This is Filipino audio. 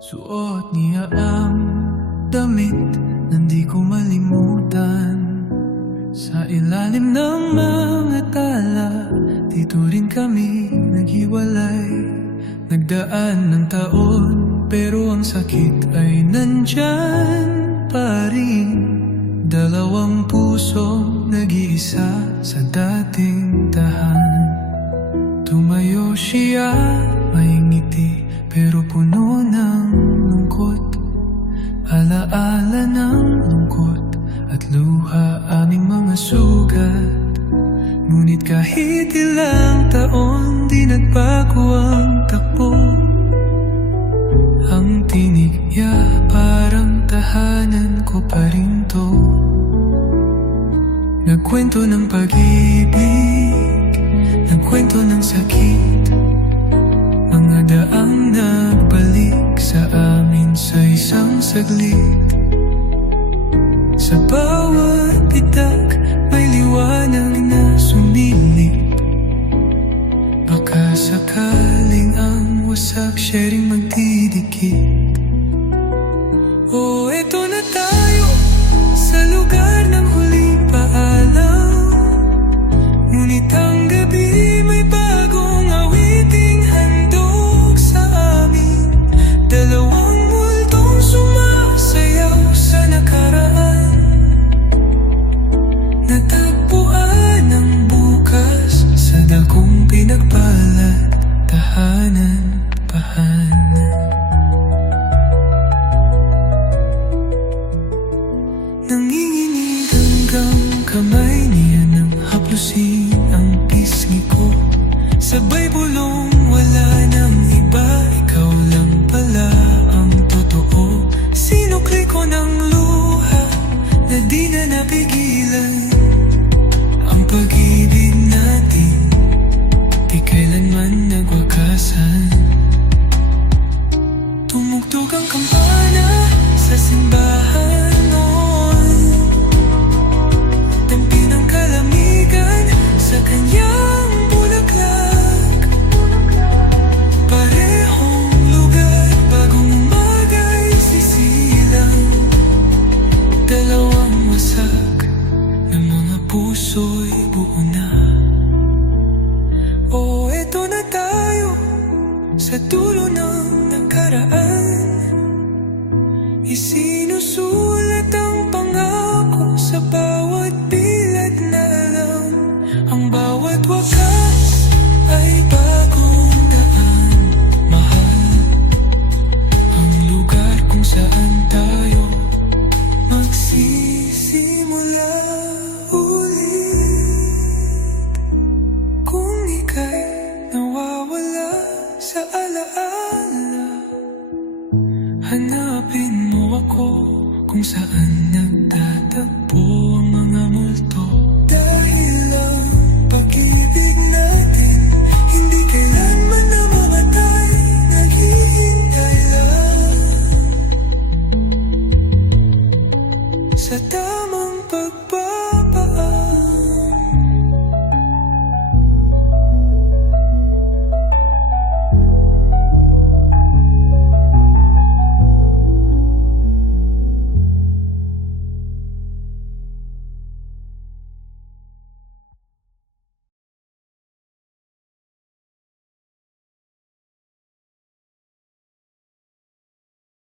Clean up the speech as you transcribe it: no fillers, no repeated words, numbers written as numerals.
Suot niya ang damit na di ko malimutan. Sa ilalim ng mga tala, dito rin kami naghiwalay. Nagdaan ng taon, pero ang sakit ay nandyan pa rin. Dalawang pusong nag-iisa sa dating tahanan. Tumayo siya, may ngiti, pero puno ng lungkot. Alaala ng lungkot at luha, aming mga sugat. Ngunit kahit ilang taon, di nagbago ang takbo. Ang tinig niya parang tahanan ko pa rin to. Nagkwento ng pag-ibig, nagkwento ng sakit, mga daang nagbalik sa amin sa isang saglit. Sa bawat bitak may liwanag na sumilip. Baka sakaling ang wasak siya ring magdidikit. Oh, eto na tayo sa lugar ng huling paalam. Ngunit ang gabi may bagong awiting handog sa amin. Dalawang multong sumasayaw sa nakaraan. Natagpuan ang bukas sa dakong pinagbalat. Tahanan, pahanan. Nanginginig hanggang kamay niya nang haplusin ang pisngi ko. Sabay bulong, wala nang iba, ikaw lang pala ang totoo. Sinukli ko ng luha na di na napigilan. Ang pag-ibig natin di kailanman nagwakasan. Tumugtog ang kampana sa simbahan noon. Tampi ng kalamigan sa kanyang bulaklak. Parehong lugar, bagong umaga'y sisilang. Dalawang wasak na mga puso'y buo na. Oh, eto na tayo sa dulo ng nakaraan. Isinusulat ang pangako sa bawat bilad na alam. Ang bawat wakas ay bagong daan, mahal. Ang lugar kung saan tayo magsisimula ulit. Kung ika'y nawawala sa alaala, hanapin mo ako kung saan nagtatagpo ang mga multo. Dahil ang pag-ibig natin hindi kailangan